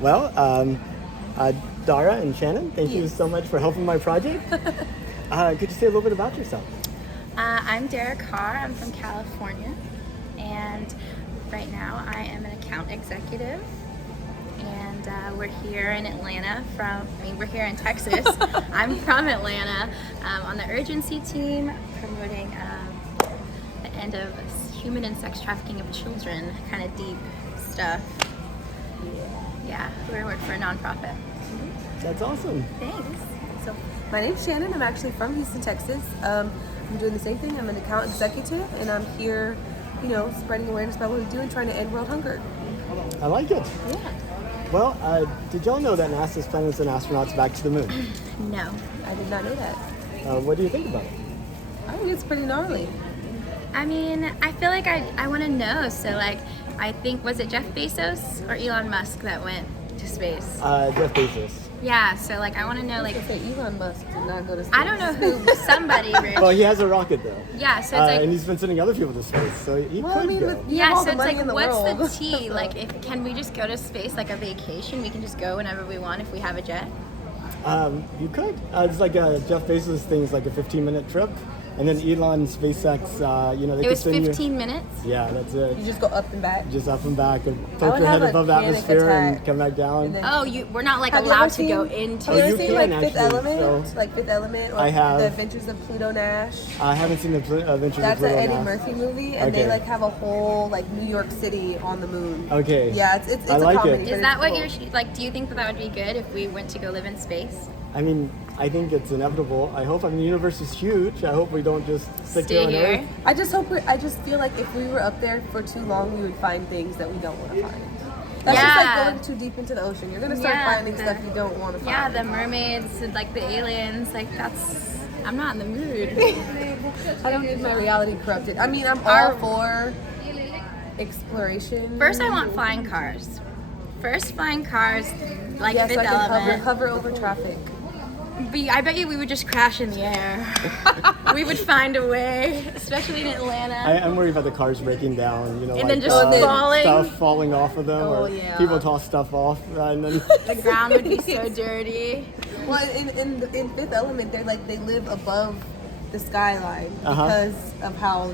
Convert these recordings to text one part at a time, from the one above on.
Well, Dara and Shannon, thank you so much for helping my project. Could you say a little bit about yourself? I'm Dara Carr. I'm from California, and right now I am an account executive. And we're here in Atlanta we're here in Texas. I'm from Atlanta on the urgency team promoting the end of human and sex trafficking of children, kind of deep stuff. Yeah, we work for a nonprofit. That's awesome. Thanks. So my name's Shannon. I'm actually from Houston, Texas. I'm doing the same thing. I'm an account executive, and I'm here, spreading awareness about what we do and trying to end world hunger. I like it. Yeah. Well, did y'all know that NASA's planning to send astronauts back to the moon? No. I did not know that. What do you think about it? I think it's pretty gnarly. I mean, I feel like I want to know. So, I think, was it Jeff Bezos or Elon Musk that went to space? Jeff Bezos. Yeah, so, I want to know, I say Elon Musk did not go to space. I don't know who, somebody rich. Well, he has a rocket, though. Yeah, so it's and he's been sending other people to space, so he could go. Yeah, all so the it's money in the what's world. the T? Can we just go to space like a vacation? We can just go whenever we want if we have a jet? You could. It's like Jeff Bezos thing is like a 15-minute trip. And then Elon, SpaceX, they It was could send 15 minutes? Yeah, that's it. You just go up and back. Just up and back and I poke would your head have a above the panic atmosphere and attack. come back down. And then- Oh, we're not Have you allowed ever to seen- go into Oh, Have you you ever seen can Fifth actually, Element? so- Like Fifth Element or I have. The Adventures of Pluto Nash? I haven't seen the Adventures That's of an Pluto Eddie Nash. Murphy movie, and Okay. they have a whole New York City on the moon. Okay. Yeah, it's I a like it. comedy. Is but Is that it's what cool. do you think that would be good if we went to go live in space? I mean, I think it's inevitable. I hope. The universe is huge. I hope we don't just stick Stay on here. Earth. I just feel like if we were up there for too long, we would find things that we don't want to find. That's Yeah. just like going too deep into the ocean. You're gonna start finding stuff you don't want to find. Yeah, the mermaids, and, the aliens, I'm not in the mood. I don't need my reality corrupted. I mean, I'm all for exploration. First, I want flying cars. First, flying cars, yes, Fifth I can Element. hover over traffic. I bet you we would just crash in the air. We would find a way, especially in Atlanta. I'm worried about the cars breaking down. And then just falling. Stuff falling off of them, Oh, or yeah. people toss stuff off, and then The ground would be so dirty. Well, in Fifth Element, they live above the skyline because of how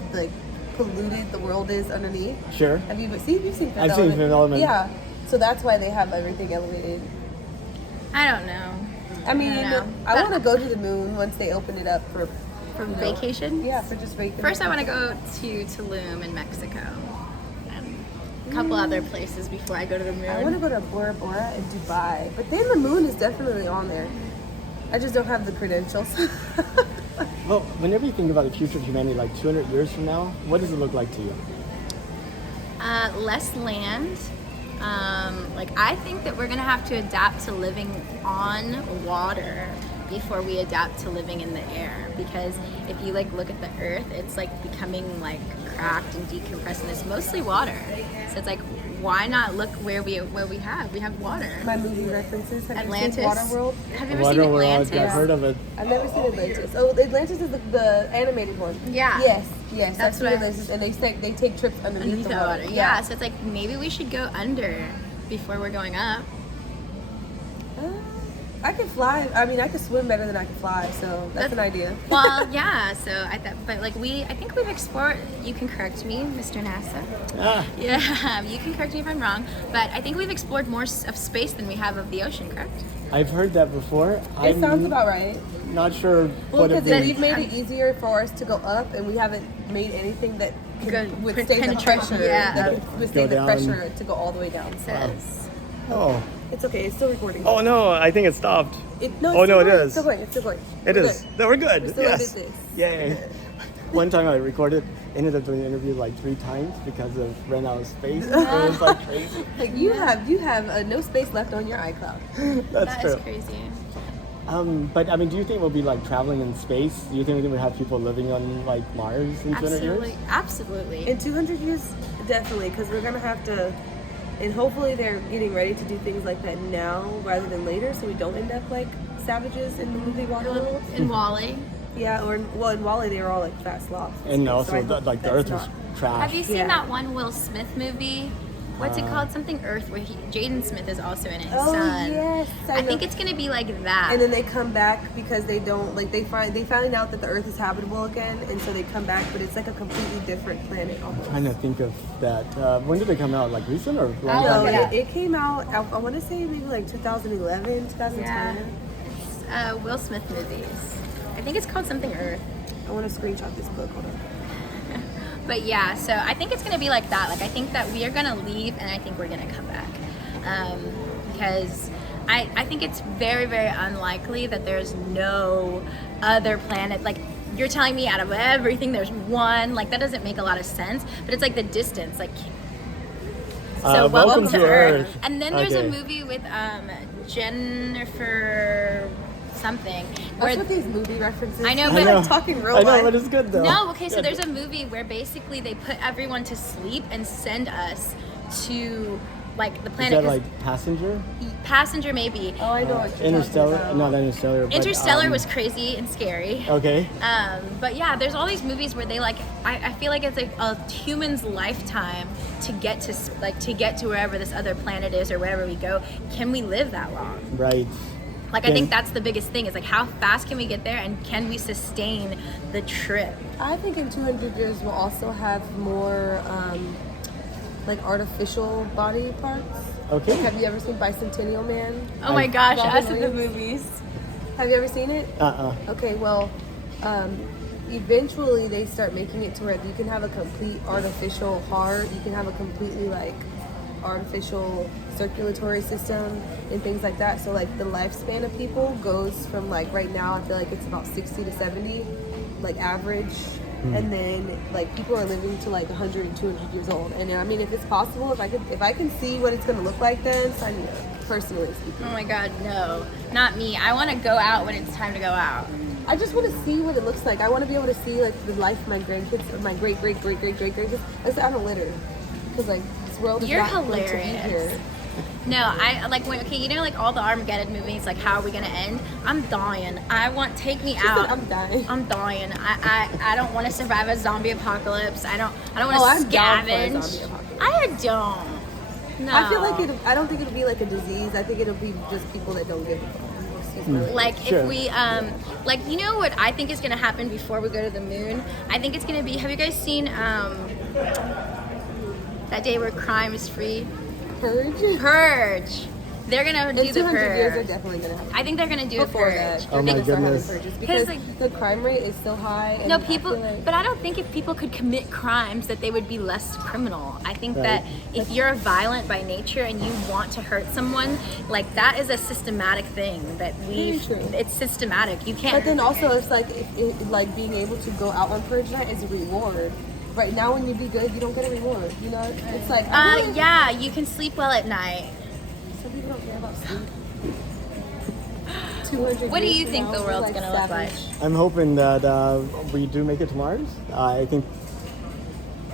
polluted the world is underneath. Sure. You've seen Fifth I've Element? seen Fifth Element. Yeah. So that's why they have everything elevated. I don't know. I mean, I don't know. I want to go to the moon once they open it up for Vacation? Yeah, for just vacation. First, I want to go to Tulum in Mexico. And a couple other places before I go to the moon. I want to go to Bora Bora and Dubai, but then the moon is definitely on there. I just don't have the credentials. Well, whenever you think about the future of humanity, 200 years from now, what does it look like to you? Less land. I think that we're gonna have to adapt to living on water before we adapt to living in the air. Because if you look at the Earth, it's becoming cracked and decompressed, and it's mostly water. So it's why not look where we have water? My movie references. Have Atlantis. you seen Waterworld? Have you ever seen Atlantis? I've heard of it. I've never seen Atlantis. Oh, Atlantis is the animated one. Yeah. Yes. That's I've seen what I- Atlantis, and they take trips underneath the water. Yeah, so it's maybe we should go under before we're going up. I can fly. I mean, I can swim better than I can fly, so that's an idea. Well, yeah. So I thought, but I think we've explored. You can correct me, Mr. NASA. Ah, Yeah, you can correct me if I'm wrong, but I think we've explored more of space than we have of the ocean. Correct? I've heard that before. It sounds about right. Not sure Well, what it because means. we've made it easier for us to go up, and we haven't made anything that can Good. withstand the Penetrate- pressure. yeah. That can withstand the down. pressure to go all the way down. Says. Oh. It's okay. It's still recording. Oh no, I think it stopped. It's Oh, still no, it going, is. It's still going. It's still going. It We're is. good. No, we're good. We're still Yes. in business. Yay. One time I recorded, ended up doing the interview 3 times because of ran out of space. It was crazy. You have no space left on your iCloud. That's That true. is crazy. But I mean, do you think we'll be traveling in space? Do you think we'll have people living on Mars in 200 years? Absolutely. In 200 years, definitely, because we're gonna have to. And hopefully they're getting ready to do things like that now rather than later, so we don't end up like savages in the movie Waterworld. In Wally. Yeah, in Wall-E they were all fat sloths. And So also, I hope the that's Earth was not- trash. Have you seen Yeah. that one Will Smith movie What's it called? Something Earth, where Jaden Smith is also in it. His Oh, son. yes, I I know. think it's gonna be like that. And then they come back because they don't like they find out that the Earth is habitable again, and so they come back, but it's like a completely different planet almost. Trying to think of that. When did they come out? Like recent or long I'll time look ago? it it came out. I want to say maybe like 2011, 2010. Yeah. It's Will Smith movies. I think it's called something Earth. I want to screenshot this book. Hold on. But yeah, so I think it's gonna be like that. Like I think that we are gonna leave, and I think we're gonna come back, because I think it's very, very unlikely that there's no other planet. Like you're telling me out of everything there's one. Like that doesn't make a lot of sense. But it's like the distance. Like so, welcome to Earth. And then there's a Okay. movie with Jennifer something. That's what these movie references. I know, I but know. like talking real I know, life. but it's good though. no, okay, so Good. there's a movie where basically they put everyone to sleep and send us to like the Is planet. that 'cause like Passenger? Passenger maybe. Oh, I know what you're Interstellar? talking about. Not Interstellar. But, Interstellar was crazy and scary. Okay. But yeah, there's all these movies where they like. I feel like it's like a human's lifetime to get to wherever this other planet is or wherever we go. Can we live that long? Right. Like I think that's the biggest thing is like how fast can we get there and can we sustain the trip? I think in 200 years we'll also have more like artificial body parts. Okay. Like, have you ever seen Bicentennial Man? Oh my gosh, Robin us in the Williams. movies. Have you ever seen it? Okay, well, eventually they start making it to where you can have a complete artificial heart. You can have a completely like artificial circulatory system and things like that. So like the lifespan of people goes from like right now I feel like it's about 60 to 70, like average. And then like people are living to like 100 and 200 years old. And I mean if it's possible, if I can see what it's gonna look like then sign me up, personally speaking. Oh my god, no. Not me. I want to go out when it's time to go out. I just want to see what it looks like. I want to be able to see like the life of my grandkids or my great grandkids. I don't litter because like this world is You're not meant to be hilarious. here. No, I like when okay, you know like all the Armageddon movies, like how are we gonna end? I'm dying. I want take me She out. said, I'm dying. I'm dying. I don't want to survive a zombie apocalypse. I don't want Oh, to I'm down for a scavenge. zombie apocalypse. I don't. No. I feel like I don't think it'll be like a disease. I think it'll be just people that don't give a fuck. Excuse my language. Like Sure. if we like you know what I think is gonna happen before we go to the moon? I think it's gonna be have you guys seen that day where crime is free? Purge. They're gonna do In the 200 years, they're purge. definitely gonna happen. I think they're gonna do a Before purge. that, Oh my they're gonna start having goodness. purges Because, because like, the crime rate is so high. And No, I people, feel like- but I don't think if people could commit crimes that they would be less criminal. I think Right. that if you're violent by nature and you want to hurt someone, like that is a systematic thing that we. Very true. It's systematic. You can't. But then also, it's like like being able to go out on purge night is a reward. Right now, when you be good, you don't get a reward. You know, it's like Yeah, you can sleep well at night. Some people don't care about sleep. 200 What do years you from think now, the we're world's gonna look like? savage. I'm hoping that we do make it to Mars. I think.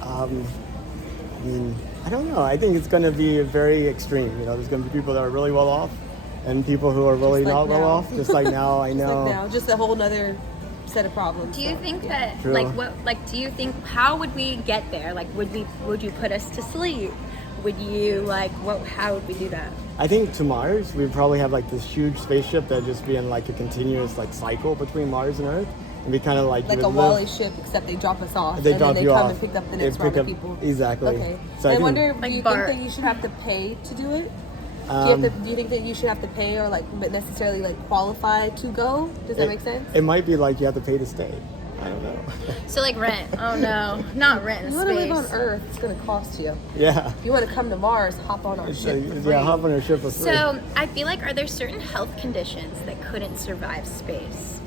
I mean, I don't know. I think it's going to be very extreme. You know, there's going to be people that are really well off, and people who are really Just like not well now. off. Just like now, I Just know. like now, just a whole nother set of problems. Do you so, think yeah. that True. like what like do you think how would we get there? Like would you put us to sleep? Would you like what how would we do that? I think to Mars, we'd probably have like this huge spaceship that just be in like a continuous like cycle between Mars and Earth, and be kind of like Like you a would Wally live- ship, except they drop us off. They and drop then you they come off. and pick up the They next pick round of up- people. exactly. Okay. So I I think- wonder, Like do you Bart. think that you should have to pay to do it? Um, Do you think that you should have to pay or like but necessarily like qualify to go? Does that make sense? It might be like you have to pay to stay. I don't know. So like rent. Oh no, not rent in You want to live on space. Earth, it's going to cost you. Yeah. If you want to come to Mars, hop on our It's ship. like, for free. yeah, hop on a ship for free. So I feel like are there certain health conditions that couldn't survive space?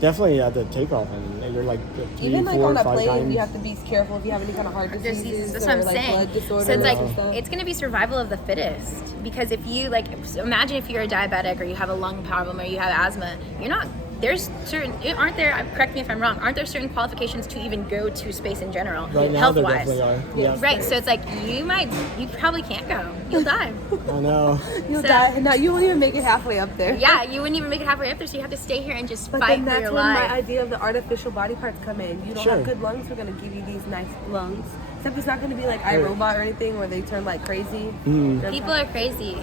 Definitely at the takeoff, and you're like 3, Even like 4, on a 5 plane, times. you have to be careful if you have any kind of heart diseases That's or what I'm like saying. blood disorders So it's like and stuff. it's gonna be survival of the fittest because if you like so imagine if you're a diabetic or you have a lung problem or you have asthma, you're not. There's certain aren't there? Correct me if I'm wrong. Aren't there certain qualifications to even go to space in general, Right now, health there wise? definitely are. Yes. Yeah. Right. So it's like you probably can't go. You'll die. I know. You'll so- die. No, you won't even make it halfway up there. Yeah, you wouldn't even make it halfway up there, so you have to stay here and just But fight then for that's your when life. my idea of the artificial body parts come in. You don't Sure. have good lungs, we're gonna give you these nice lungs Except it's not going to be like iRobot or anything where they turn like crazy. People are crazy.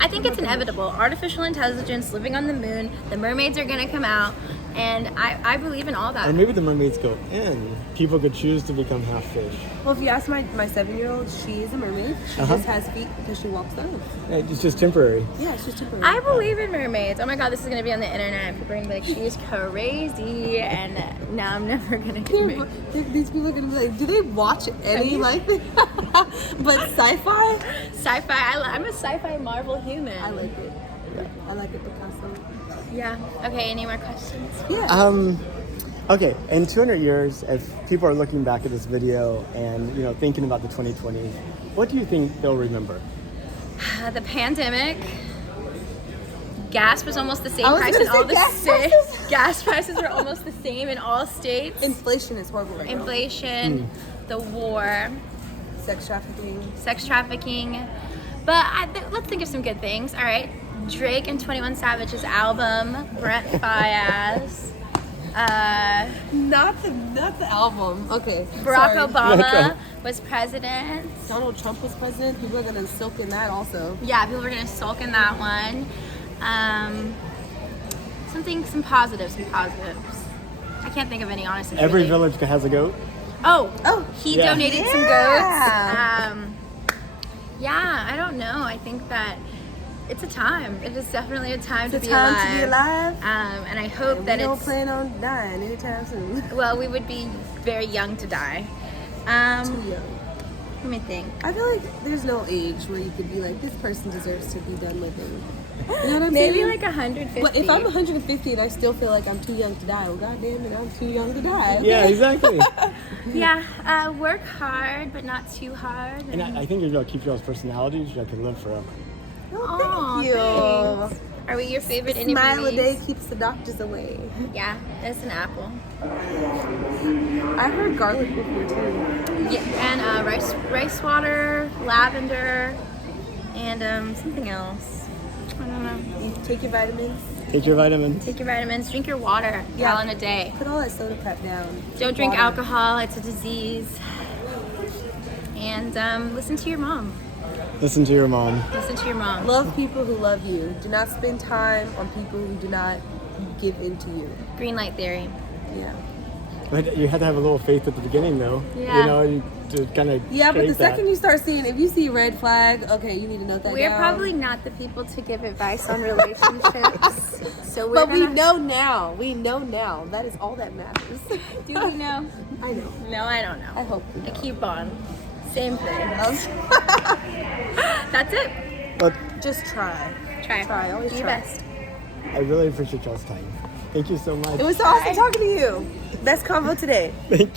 I think it's inevitable. Artificial intelligence living on the moon. The mermaids are going to come out. And I believe in all that. Or maybe the mermaids go in. People could choose to become half fish. Well, if you ask my 7-year-old, she is a mermaid. She just has feet because she walks down. It's just temporary. Yeah, it's just temporary. I believe in mermaids. Oh my god, this is going to be on the internet. People are going to be like, she's crazy. And now I'm never going to get married. These people are going to be like, do they watch any like but sci-fi? Sci-fi. I'm a sci-fi Marvel human. I like it. I like it, Picasso. Yeah. Okay, any more questions? Yeah. Okay, in 200 years, if people are looking back at this video and, you know, thinking about the 2020s, what do you think they'll remember? The pandemic. Gas was almost the same I was price gonna in all say the gas states. prices. Gas prices were almost the same in all states. Inflation is horrible right now. Inflation, the war, Sex trafficking. sex trafficking. But let's think of some good things. All right, Drake and 21 Savage's album, Brent Faiyaz. Not the album. Okay. Barack sorry. Obama was president. Donald Trump was president. People are gonna silk in that also. Yeah, people were gonna sulk in that one. Some positives. I can't think of any, honestly. Every really. village has a goat. Oh, he Yeah. donated some goats. Yeah, I don't know. I think that it's a time. It is definitely a time to be alive. To be alive. And I hope that We don't it's. plan on dying anytime soon. Well, we would be very young to die. Too young. Let me think. I feel like there's no age where you could be like, this person deserves to be done living. You know what I'm Maybe saying? like 150. But if I'm 150 and I still feel like I'm too young to die, well, goddamn it, I'm too young to die. Yeah, exactly. Yeah, work hard, but not too hard. And I think if you keep your personalities, you can live forever. Oh, thank you. Thanks. Are we your favorite indie Smile a movies? day keeps the doctors away. Yeah, it's an apple. I heard garlic before too. Yeah, and rice water, lavender, and something else. I don't know. You take your vitamins. Take your vitamins. Take your vitamins. Drink your water. Yeah. Gallon a day. Put all that soda crap down. Don't drink Water. alcohol. It's a disease. And listen to your mom. Listen to your mom. Listen to your mom. Love people who love you. Do not spend time on people who do not give into you. Green light theory. Yeah. But you had to have a little faith at the beginning, though. Yeah. You know, to kind of. Yeah, but the second you start seeing, if you see red flag, okay, you need to note that We're down. probably not the people to give advice on relationships. So we're But we gonna- know now. We know now. That is all that matters. Do we know? I know. No, I don't know. I hope we I know. keep on. Same thing. That's it. But Just try. Try. Try. Always Do your try. best. I really appreciate y'all's time. Thank you so much. It was so awesome talking to you. Best convo today. Thank you.